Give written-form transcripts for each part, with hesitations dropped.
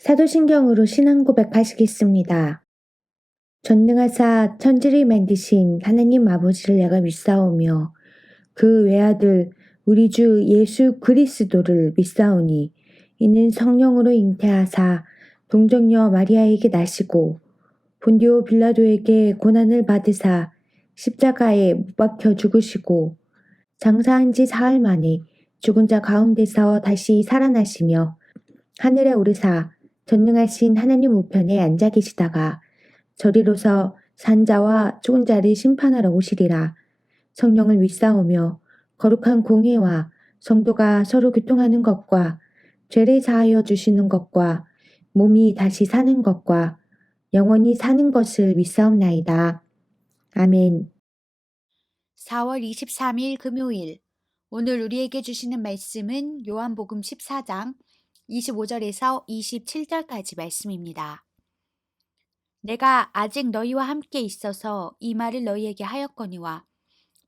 사도신경으로 신앙 고백하시겠습니다. 전능하사 천지를 만드신 하나님 아버지를 내가 믿사오며 그 외아들 우리 주 예수 그리스도를 믿사오니 이는 성령으로 잉태하사 동정녀 마리아에게 나시고 본디오 빌라도에게 고난을 받으사 십자가에 못 박혀 죽으시고 장사한 지 사흘 만에 죽은 자 가운데서 다시 살아나시며 하늘에 오르사 전능하신 하나님 우편에 앉아 계시다가 저리로서 산자와 죽은 자를 심판하러 오시리라. 성령을 믿사오며 거룩한 공회와 성도가 서로 교통하는 것과 죄를 사하여 주시는 것과 몸이 다시 사는 것과 영원히 사는 것을 믿사옵나이다. 아멘. 4월 23일 금요일. 오늘 우리에게 주시는 말씀은 요한복음 14장 25절에서 27절까지 말씀입니다. 내가 아직 너희와 함께 있어서 이 말을 너희에게 하였거니와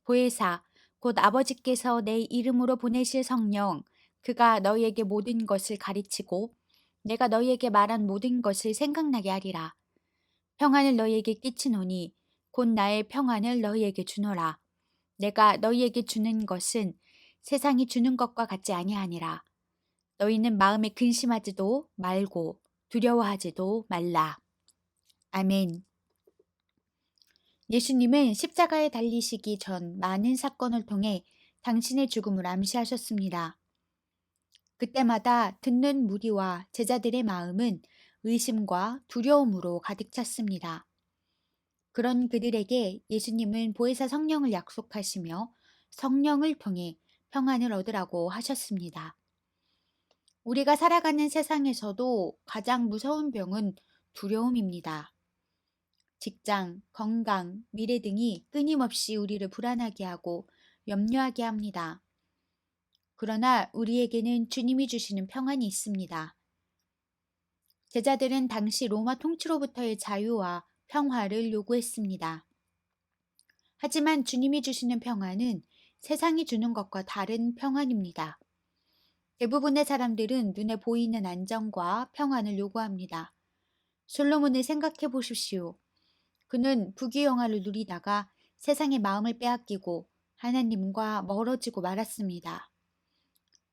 보혜사 곧 아버지께서 내 이름으로 보내실 성령 그가 너희에게 모든 것을 가르치고 내가 너희에게 말한 모든 것을 생각나게 하리라. 평안을 너희에게 끼치노니 곧 나의 평안을 너희에게 주노라. 내가 너희에게 주는 것은 세상이 주는 것과 같지 아니하니라. 너희는 마음에 근심하지도 말고 두려워하지도 말라. 아멘. 예수님은 십자가에 달리시기 전 많은 사건을 통해 당신의 죽음을 암시하셨습니다. 그때마다 듣는 무리와 제자들의 마음은 의심과 두려움으로 가득 찼습니다. 그런 그들에게 예수님은 보혜사 성령을 약속하시며 성령을 통해 평안을 얻으라고 하셨습니다. 우리가 살아가는 세상에서도 가장 무서운 병은 두려움입니다. 직장, 건강, 미래 등이 끊임없이 우리를 불안하게 하고 염려하게 합니다. 그러나 우리에게는 주님이 주시는 평안이 있습니다. 제자들은 당시 로마 통치로부터의 자유와 평화를 요구했습니다. 하지만 주님이 주시는 평안은 세상이 주는 것과 다른 평안입니다. 대부분의 사람들은 눈에 보이는 안정과 평안을 요구합니다. 솔로몬을 생각해 보십시오. 그는 부귀영화를 누리다가 세상의 마음을 빼앗기고 하나님과 멀어지고 말았습니다.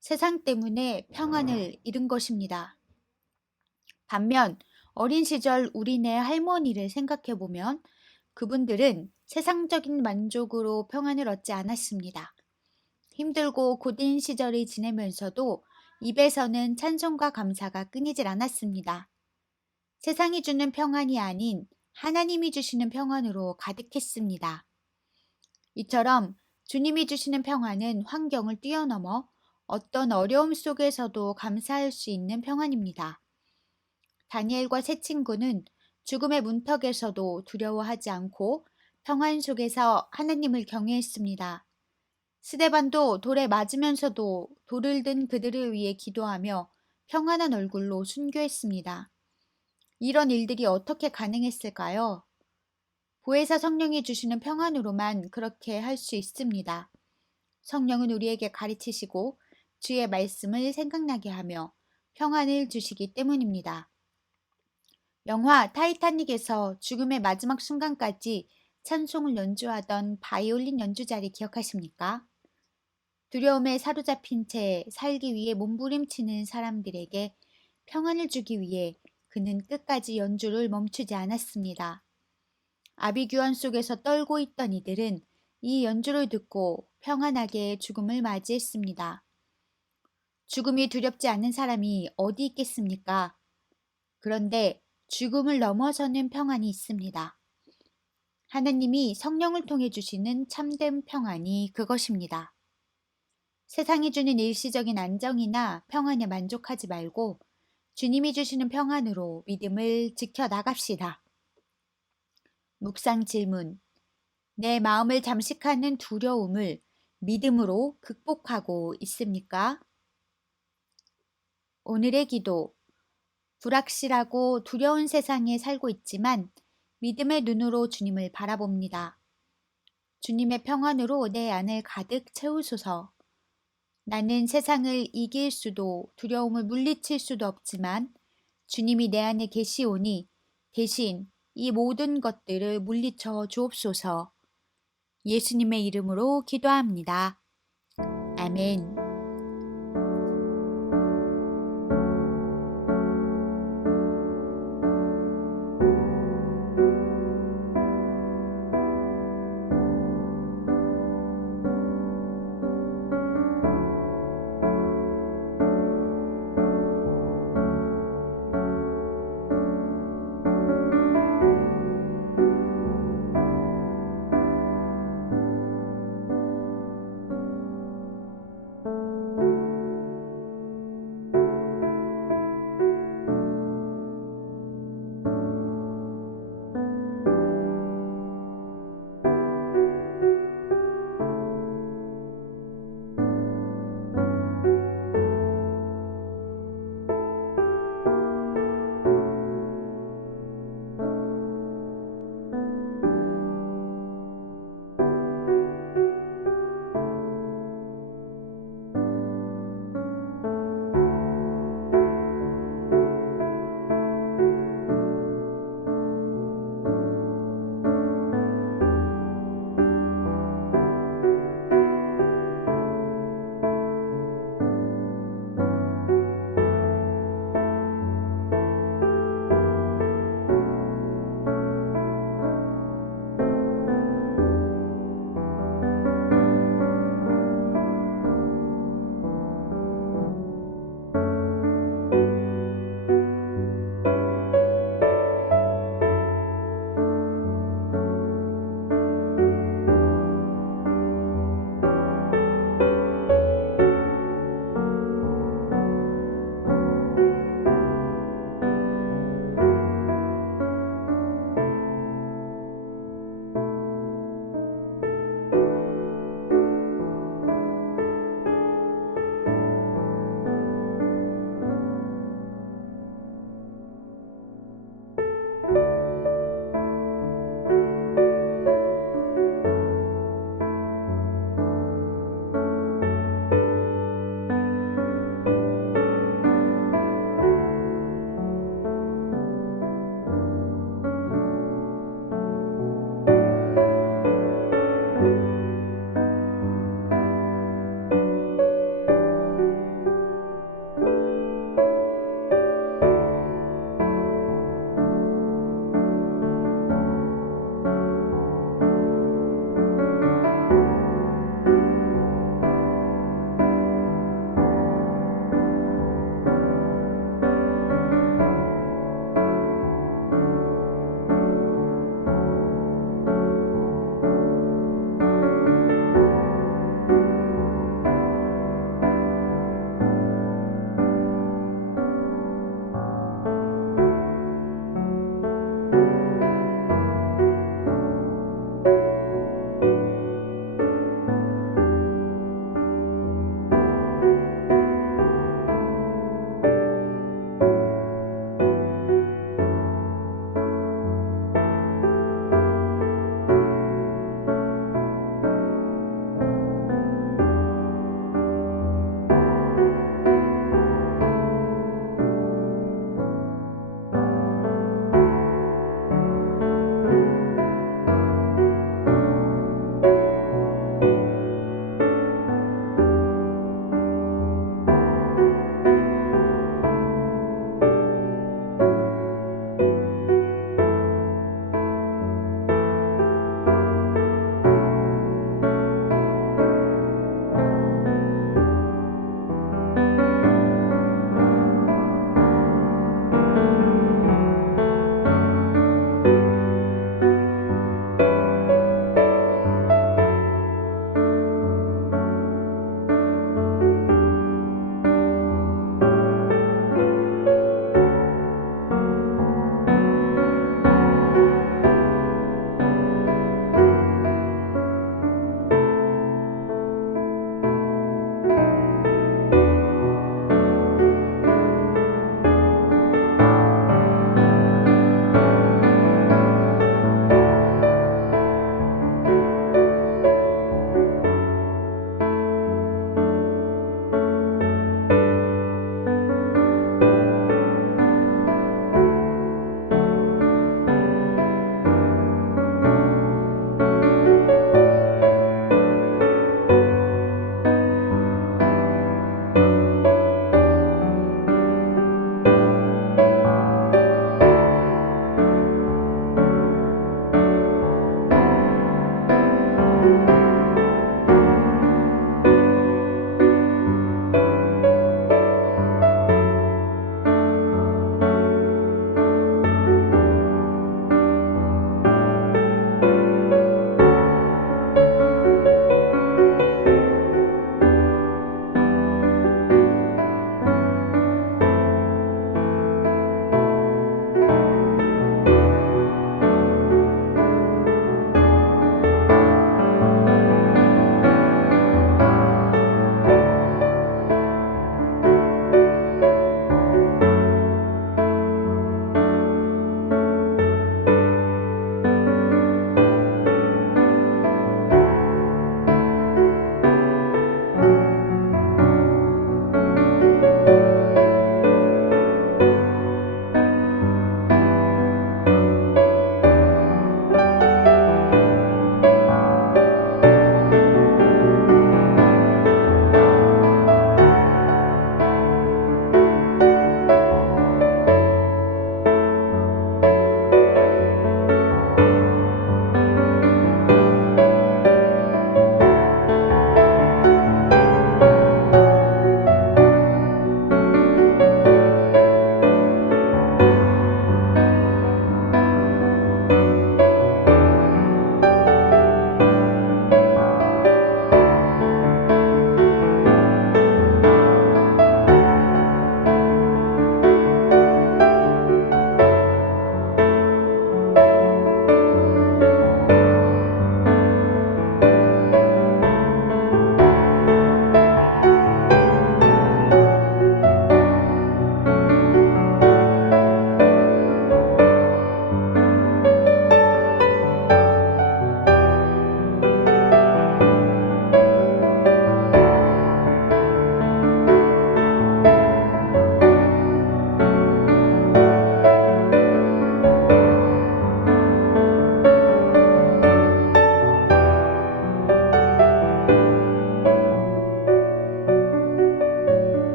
세상 때문에 평안을 잃은 것입니다. 반면 어린 시절 우리네 할머니를 생각해 보면 그분들은 세상적인 만족으로 평안을 얻지 않았습니다. 힘들고 고된 시절을 지내면서도 입에서는 찬송과 감사가 끊이질 않았습니다. 세상이 주는 평안이 아닌 하나님이 주시는 평안으로 가득했습니다. 이처럼 주님이 주시는 평안은 환경을 뛰어넘어 어떤 어려움 속에서도 감사할 수 있는 평안입니다. 다니엘과 세 친구는 죽음의 문턱에서도 두려워하지 않고 평안 속에서 하나님을 경외했습니다. 스데반도 돌에 맞으면서도 돌을 든 그들을 위해 기도하며 평안한 얼굴로 순교했습니다. 이런 일들이 어떻게 가능했을까요? 보혜사 성령이 주시는 평안으로만 그렇게 할 수 있습니다. 성령은 우리에게 가르치시고 주의 말씀을 생각나게 하며 평안을 주시기 때문입니다. 영화 타이타닉에서 죽음의 마지막 순간까지 찬송을 연주하던 바이올린 연주자를 기억하십니까? 두려움에 사로잡힌 채 살기 위해 몸부림치는 사람들에게 평안을 주기 위해 그는 끝까지 연주를 멈추지 않았습니다. 아비규환 속에서 떨고 있던 이들은 이 연주를 듣고 평안하게 죽음을 맞이했습니다. 죽음이 두렵지 않은 사람이 어디 있겠습니까? 그런데 죽음을 넘어서는 평안이 있습니다. 하나님이 성령을 통해 주시는 참된 평안이 그것입니다. 세상이 주는 일시적인 안정이나 평안에 만족하지 말고 주님이 주시는 평안으로 믿음을 지켜나갑시다. 묵상 질문. 내 마음을 잠식하는 두려움을 믿음으로 극복하고 있습니까? 오늘의 기도. 불확실하고 두려운 세상에 살고 있지만 믿음의 눈으로 주님을 바라봅니다. 주님의 평안으로 내 안을 가득 채우소서. 나는 세상을 이길 수도 두려움을 물리칠 수도 없지만 주님이 내 안에 계시오니 대신 이 모든 것들을 물리쳐 주옵소서. 예수님의 이름으로 기도합니다. 아멘.